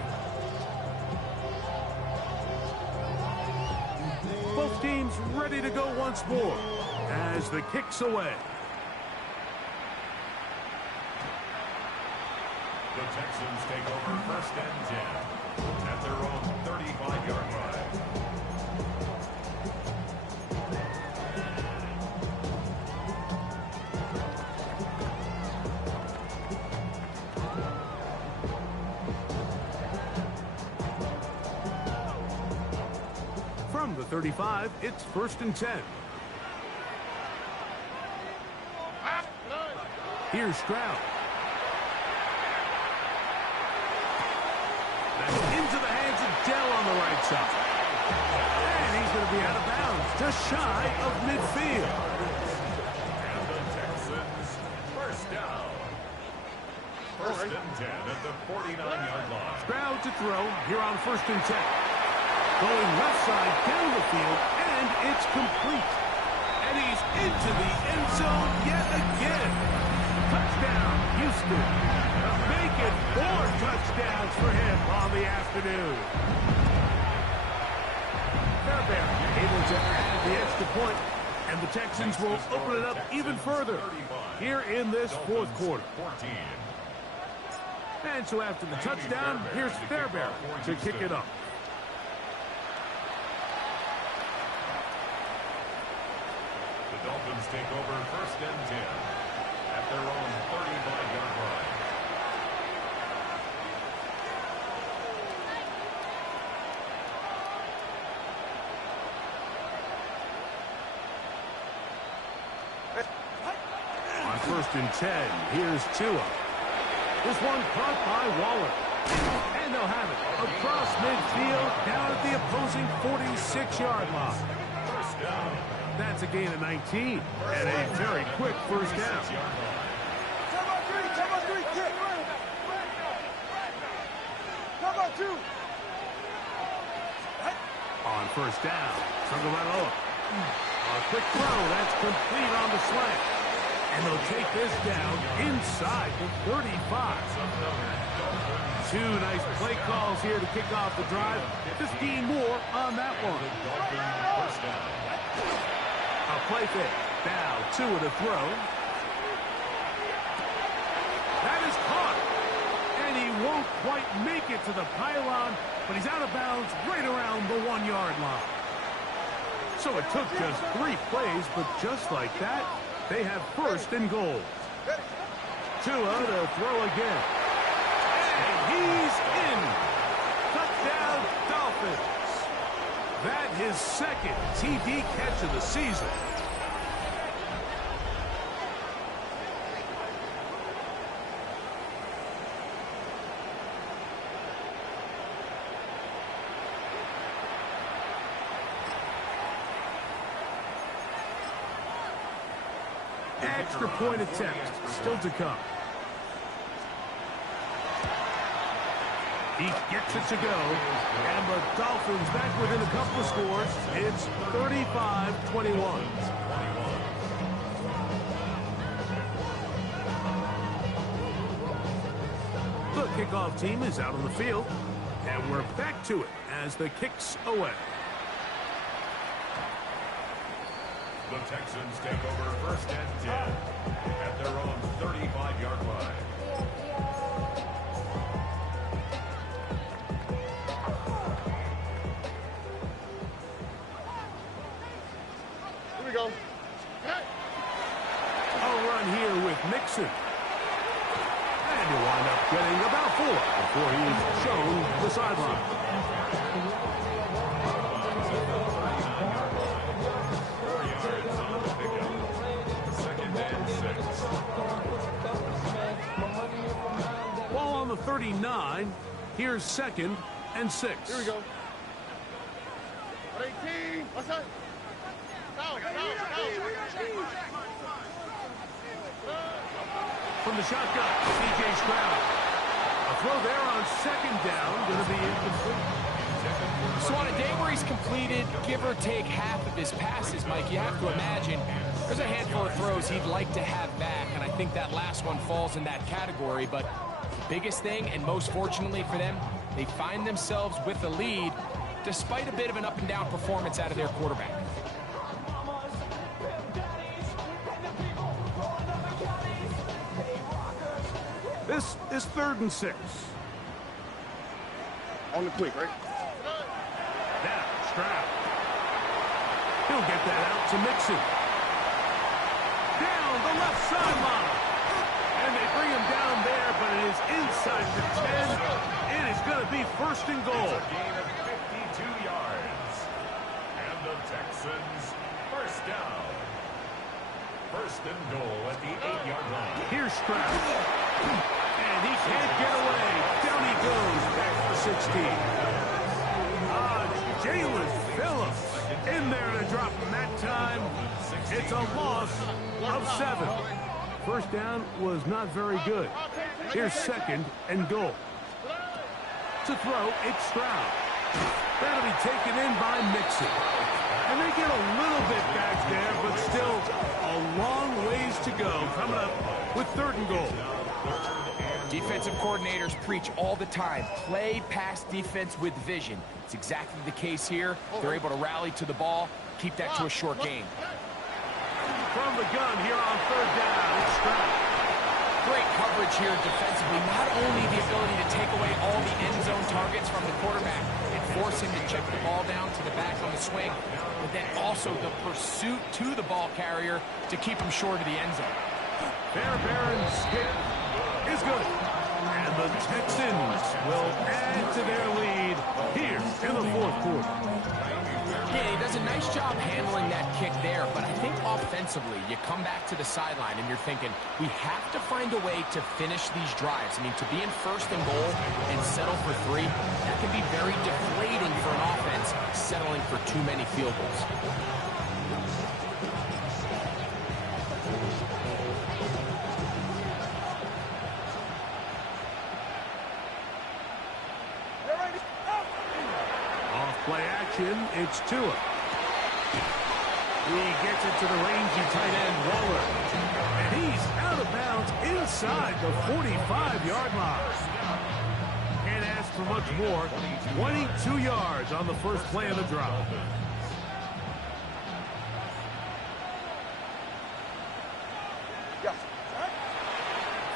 Both teams ready to go once more as the kick's away. The Texans take over 1st and 10 at their own 35-yard line. From the 35, it's 1st and 10. Here's Stroud. Into the hands of Dell on the right side. And he's going to be out of bounds, just shy of midfield. And the Texans, 1st down. 1st and 10 at the 49-yard line. Stroud to throw here on 1st and 10. Going left side down the field, and it's complete. And he's into the end zone yet again. Touchdown, Houston. Make it 4 touchdowns for him on the afternoon. Fairbairn able to add the extra point, and the Texans will open it up even further here in this 4th quarter. And so after the touchdown, here's Fairbairn to kick it up. The Dolphins take over 1st and 10 at their own 35-yard line. On 1st and 10, here's Tua. This one caught by Waller. And they'll have it across midfield down at the opposing 46-yard line. That's a gain of 19 and a very quick 1st down. On 1st down, Tagovailoa. A quick throw, that's complete on the slant. And they'll take this down inside the 35. 2 nice play calls here to kick off the drive. 15 more on that one. A play fake. Now Tua to throw. That is caught. And he won't quite make it to the pylon, but he's out of bounds right around the 1-yard line. So it took just 3 plays, but just like that, they have 1st and goal. Tua to throw again. And he's in. Touchdown, Dolphins. That his 2nd TD catch of the season. Extra point attempt still to come. He gets it to go, and the Dolphins back within a couple of scores. It's 35-21. The kickoff team is out on the field, and we're back to it as the kick's away. The Texans take over 1st and 10 at their own 35-yard line. Here we go. A run here with Mixon. And he'll wind up getting about 4 before he's shown the sideline. Ball on the 39. Here's 2nd and 6. Here we go. 18. What's that? From the shotgun, C.J. Stroud. A throw there on 2nd down, going to be incomplete. So on a day where he's completed, give or take half of his passes, Mike, you have to imagine there's a handful of throws he'd like to have back, and I think that last one falls in that category. But the biggest thing, and most fortunately for them, they find themselves with the lead despite a bit of an up-and-down performance out of their quarterback. This is 3rd and 6. On the quick, right? Now, Stroud. He'll get that out to Mixon. Down the left sideline. And they bring him down there, but it is inside the 10. It is going to be 1st and goal. A gain of 52 yards. And the Texans, 1st down. 1st and goal at the 8-yard line. Here's Stroud. And he can't get away. Down he goes, back for 16. Jalen Phillips in there to drop him that time. It's a loss of 7. 1st down was not very good. Here's 2nd and goal. To throw, it's Stroud. That'll be taken in by Mixon. And they get a little bit back there, but still a long ways to go. Coming up with 3rd and goal. Defensive coordinators preach all the time, play pass defense with vision. It's exactly the case here. They're able to rally to the ball, keep that to a short game. From the gun here on 3rd down, it's Stroud. Great coverage here defensively. Not only the ability to take away all the end zone targets from the quarterback and force him to check the ball down to the back on the swing, but then also the pursuit to the ball carrier to keep him short of the end zone. Fairbairn's hit is good. And the Texans will add to their lead here in the 4th quarter. Yeah, he does a nice job handling that kick there, but I think offensively, you come back to the sideline and you're thinking, we have to find a way to finish these drives. I mean, to be in 1st and goal and settle for 3, that can be very deflating for an offense settling for too many field goals. Play action, it's Tua. He gets it to the rangy tight end, Waller. And he's out of bounds inside the 45-yard line. Can't ask for much more. 22 yards on the first play of the drive.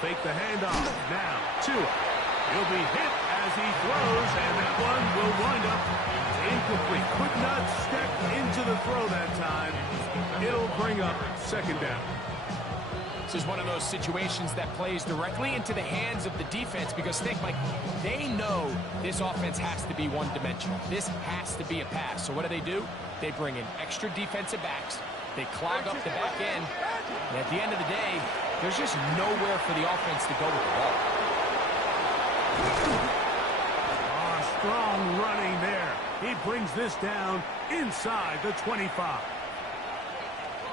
Fake the handoff. Now, Tua. He'll be hit as he throws, and that one will wind up incomplete. Could not step into the throw that time. It'll bring up 2nd down. This is one of those situations that plays directly into the hands of the defense because think, Mike, they know this offense has to be one-dimensional. This has to be a pass. So what do? They bring in extra defensive backs. They clog up the back end. And at the end of the day, there's just nowhere for the offense to go with the ball. Strong running there. He brings this down inside the 25.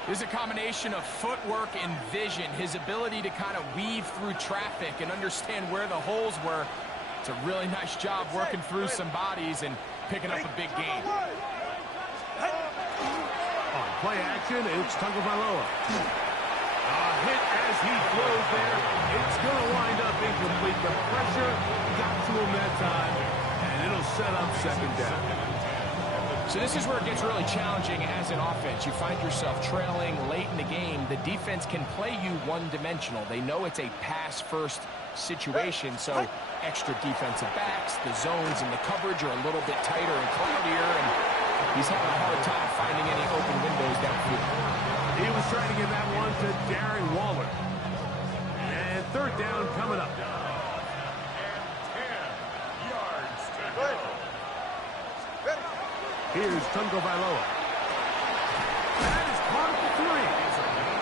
There's a combination of footwork and vision, his ability to kind of weave through traffic and understand where the holes were. It's a really nice job working through some bodies and picking up a big gain. On play action, it's Tagovailoa. Hit as he throws there. It's going to wind up incomplete. The pressure got to him that time, and it'll set up 2nd down. So this is where it gets really challenging as an offense. You find yourself trailing late in the game. The defense can play you one-dimensional. They know it's a pass-first situation, so extra defensive backs, the zones and the coverage are a little bit tighter and cloudier, and he's having a hard time finding any open windows downfield. He was trying to get that one to Darren Waller. And 3rd down coming up. Here's Tungo Vailoa. That is caught at the 3.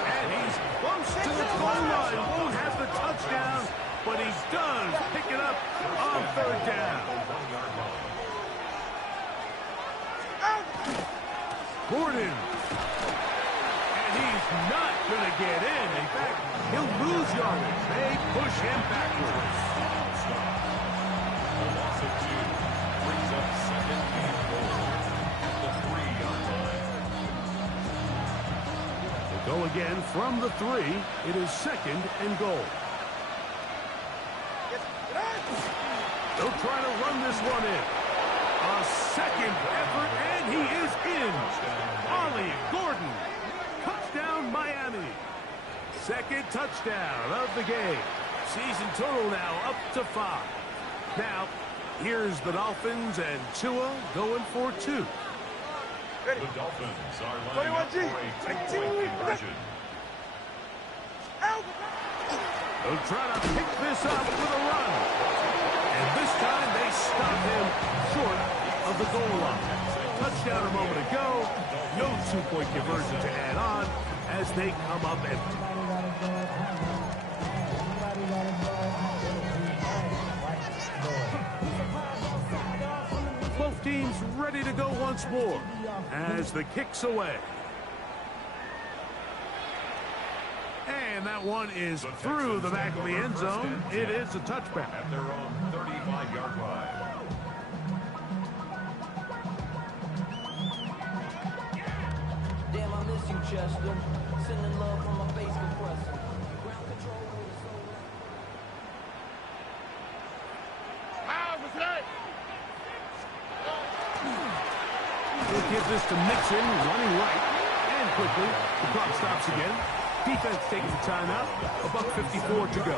And he's close to the goal line. Won't have the touchdown, but he does pick it up on 3rd down. Gordon. And he's not going to get in. In fact, he'll lose yardage. They push him backwards. A loss of 2 brings up 2nd and goal at the 3-yard line. They go again from the 3. It is 2nd and goal. They'll try to run this one in. A 2nd effort, and he is in. Ollie Gordon. Touchdown, Miami. 2nd touchdown of the game. Season total now up to 5. Now, here's the Dolphins and Tua going for 2. The Dolphins are lining up for a 2-point conversion. They'll try to pick this up with a run. And this time they stop him short of the goal line. Touchdown a moment ago. No 2-point conversion to add on as they come up empty. Both teams ready to go once more as the kick's away. And that one is through the back of the end zone. It is a touchback. At their own 35-yard line. Damn, I miss you, Chester. Sending love from my face compressor. Ground control is so We'll give this to Mixon, running right. And quickly, the clock stops again. Defense taking the timeout. $1:54 to go.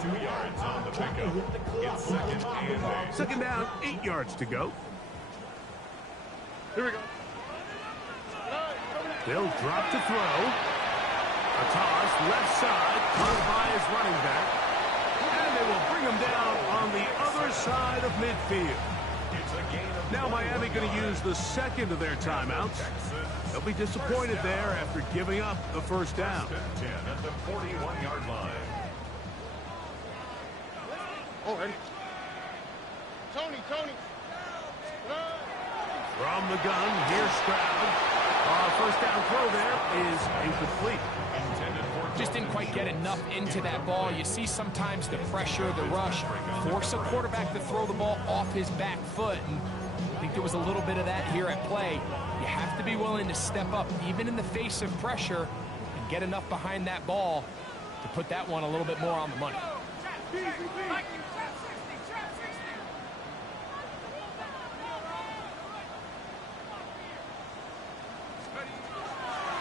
2 yards on the pickup. It's 2nd and 8. 2nd down, 8 yards to go. Here we go. They'll drop to throw. A toss, left side, caught by his running back. And they will bring him down on the other side of midfield. It's a gain of Now Miami going to use the 2nd of their timeouts. They'll be disappointed there after giving up the 1st down. 10 at the 41-yard line. Oh, ready. Tony. From the gun, here's Stroud. 1st down throw there is incomplete. Intended for Just didn't quite get enough into that ball. You see sometimes the pressure, the rush, force a quarterback to throw the ball off his back foot. And I think there was a little bit of that here at play. You have to be willing to step up, even in the face of pressure, and get enough behind that ball to put that one a little bit more on the money.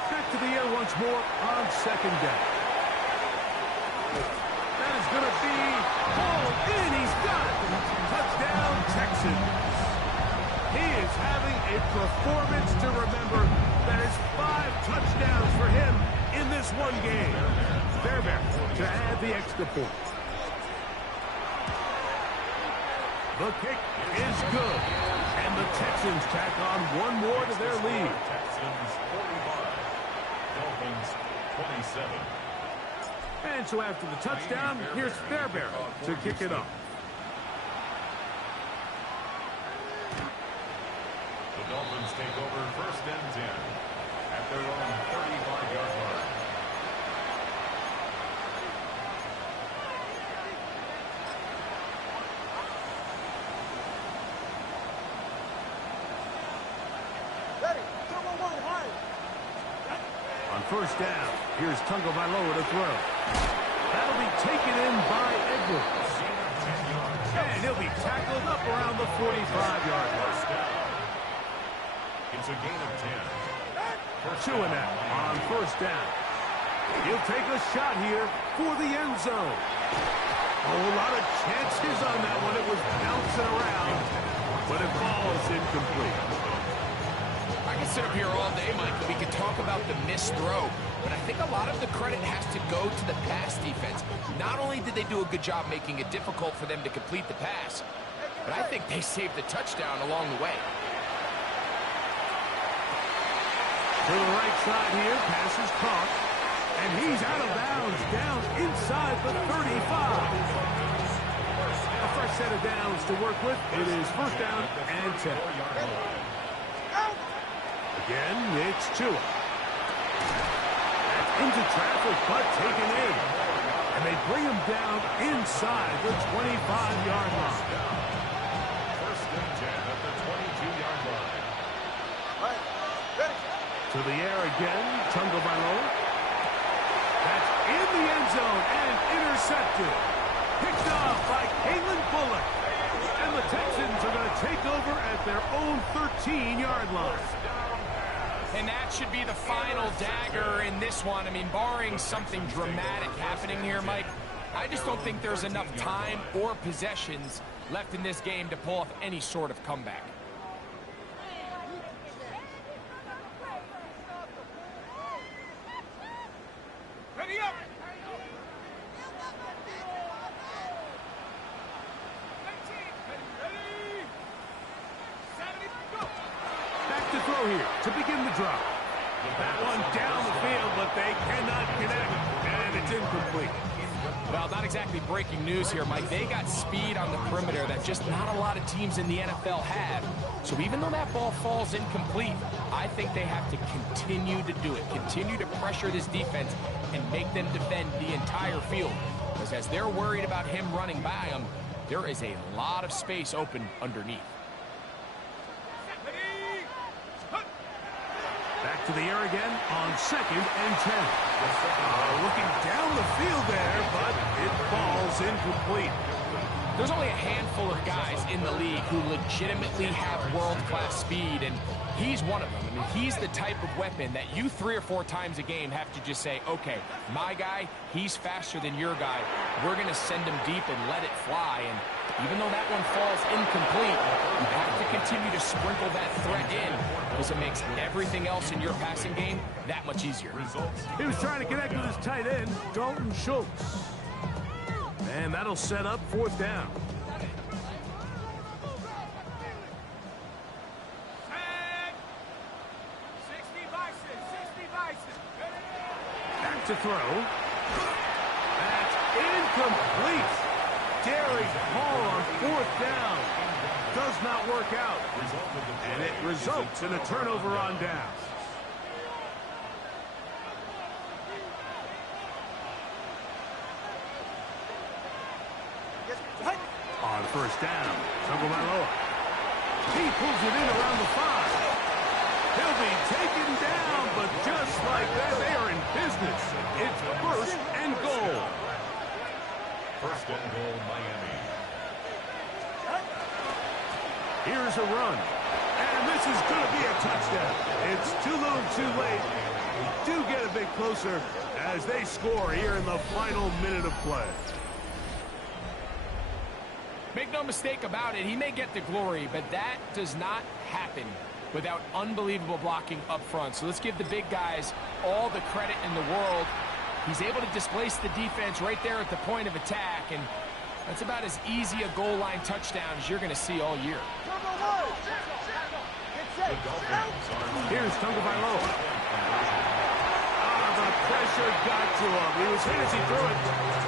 Back to the air once more on 2nd down. That is going to be hauled in. He's got it. Touchdown, Texans. He is having a performance to remember. That is 5 touchdowns for him in this one game. Fairbairn to add the extra point. The kick is good. And the Texans tack on one more to their lead. Texans 45. Dolphins 27. And so after the touchdown, here's Fairbairn to kick it off. The Dolphins take over 1st and 10 at their own 35-yard line. On 1st down, here's Tungo Vailoa to throw. That'll be taken in by Edwards. And he'll be tackled up around the 45-yard line. It's a gain of 10. Tuanak on 1st down. He'll take a shot here for the end zone. A whole lot of chances on that one. It was bouncing around, but it falls incomplete. I can sit up here all day, Mike, and we can talk about the missed throw, but I think a lot of the credit has to go to the pass defense. Not only did they do a good job making it difficult for them to complete the pass, but I think they saved the touchdown along the way. To the right side here, pass is caught. And he's out of bounds, down inside the 35. A fresh set of downs to work with. It is first down and 10. Again, it's Tua. That's into traffic, but taken in. And they bring him down inside the 25-yard line. First and 10 at the 22-yard line. To the air again, Tagovailoa. That's in the end zone and intercepted. Picked off by Kalen Bullock. And the Texans are going to take over at their own 13-yard line. And that should be the final dagger in this one. I mean, barring something dramatic happening here, Mike, I just don't think there's enough time or possessions left in this game to pull off any sort of comeback. Ready up! Back to throw here to begin the drive. That one down the field, but they cannot connect. And it's incomplete. Well, not exactly breaking news here, Mike. They got speed on the perimeter that just not a lot of teams in the NFL have. So even though that ball falls incomplete, I think they have to continue to do it. Continue to pressure this defense and make them defend the entire field. Because as they're worried about him running by them, there is a lot of space open underneath. Back to the air again on second and 10. Looking down the field there, but it falls incomplete. There's only a handful of guys in the league who legitimately have world-class speed, and he's one of them. I mean, he's the type of weapon that you 3 or 4 times a game have to just say, okay, my guy, he's faster than your guy. We're going to send him deep and let it fly. And even though that one falls incomplete, you have to continue to sprinkle that threat in because it makes everything else in your passing game that much easier. He was trying to connect with his tight end, Dalton Schultz. And that'll set up fourth down. Back to throw. That's incomplete. Derek Hall on fourth down. Does not work out. And it results in a turnover on down. On first down, Tagovailoa. He pulls it in around the 5. He'll be taken down, but just like that, they are in business. It's first and goal. First and goal, Miami. Here's a run. And this is going to be a touchdown. It's too little too late. We do get a bit closer as they score here in the final minute of play. Make no mistake about it, he may get the glory, but that does not happen without unbelievable blocking up front. So let's give the big guys all the credit in the world. He's able to displace the defense right there at the point of attack, and that's about as easy a goal line touchdown as you're going to see all year. Here's Tagovailoa. The pressure got to him. He was hit as he threw it.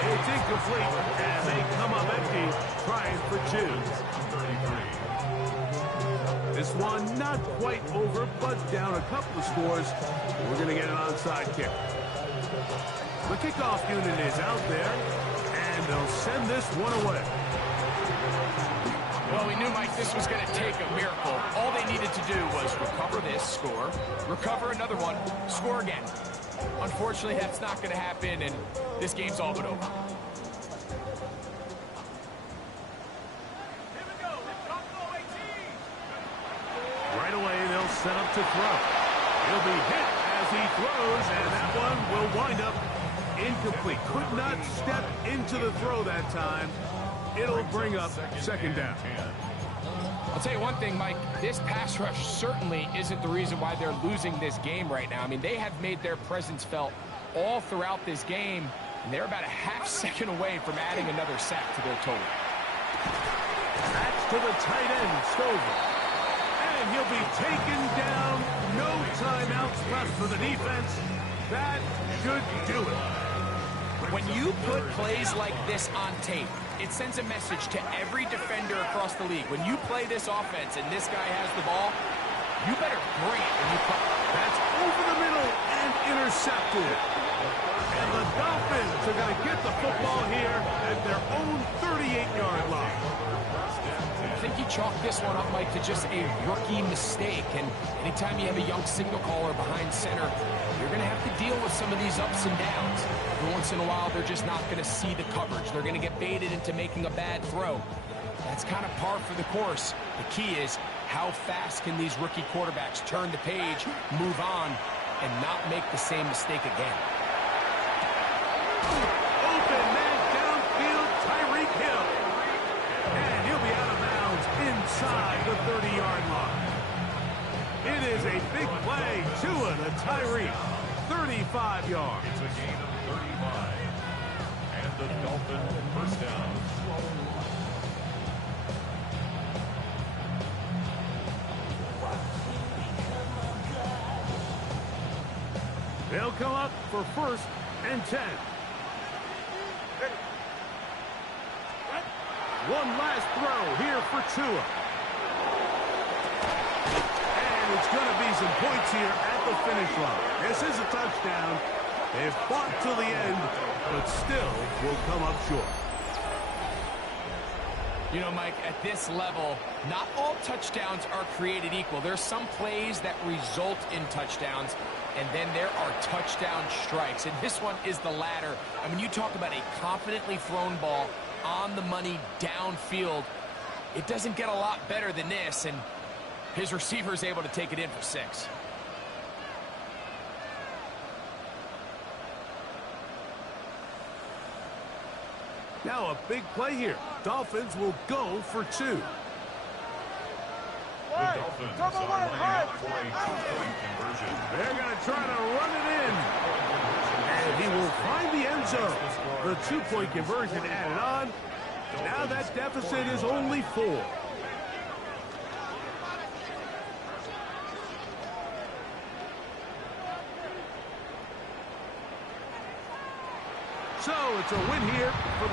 It's incomplete, and they come up empty, trying for 2. This one not quite over, but down a couple of scores. We're going to get an onside kick. The kickoff unit is out there, and they'll send this one away. Well, we knew, Mike, this was going to take a miracle. All they needed to do was recover this, score, recover another one, score again. Unfortunately, that's not going to happen, and this game's all but over. Right away, they'll set up to throw. He'll be hit as he throws, and that one will wind up incomplete. Could not step into the throw that time. It'll bring up second down. I'll tell you one thing, Mike, this pass rush certainly isn't the reason why they're losing this game right now. I mean, they have made their presence felt all throughout this game, and they're about a half second away from adding another sack to their total. That's to the tight end, Stover. And he'll be taken down no timeouts left for the defense. That should do it. When you put plays like this on tape, it sends a message to every defender across the league. When you play this offense and this guy has the ball, you better bring it when you play. That's over the middle and intercepted. And the Dolphins are going to get the football here at their own 38-yard line. I think you chalk this one up, Mike, to just a rookie mistake. And anytime you have a young signal caller behind center, you're going to have to deal with some of these ups and downs. Every once in a while, they're just not going to see the coverage. They're going to get baited into making a bad throw. That's kind of par for the course. The key is how fast can these rookie quarterbacks turn the page, move on, and not make the same mistake again. Open man downfield, Tyreek Hill. And he'll be out of bounds inside the 30-yard line. It is a big play. Tua to Tyreek. 35 yards. It's a gain of 35. And the Dolphins first down. They'll come up for 1st and 10. One last throw here for Tua. And it's going to be some points here at the finish line. This is a touchdown. They've fought till the end, but still will come up short. You know, Mike, at this level, not all touchdowns are created equal. There's some plays that result in touchdowns, and then there are touchdown strikes. And this one is the latter. I mean, you talk about a confidently thrown ball on the money downfield. It doesn't get a lot better than this, and his receiver is able to take it in for 6. Now a big play here. Dolphins will go for 2. The Dolphins are lining up for a two-point conversion. They're going to try to run it in. And he will find the end zone. The 2-point conversion added on. Now that deficit is only 4. So it's a win here for the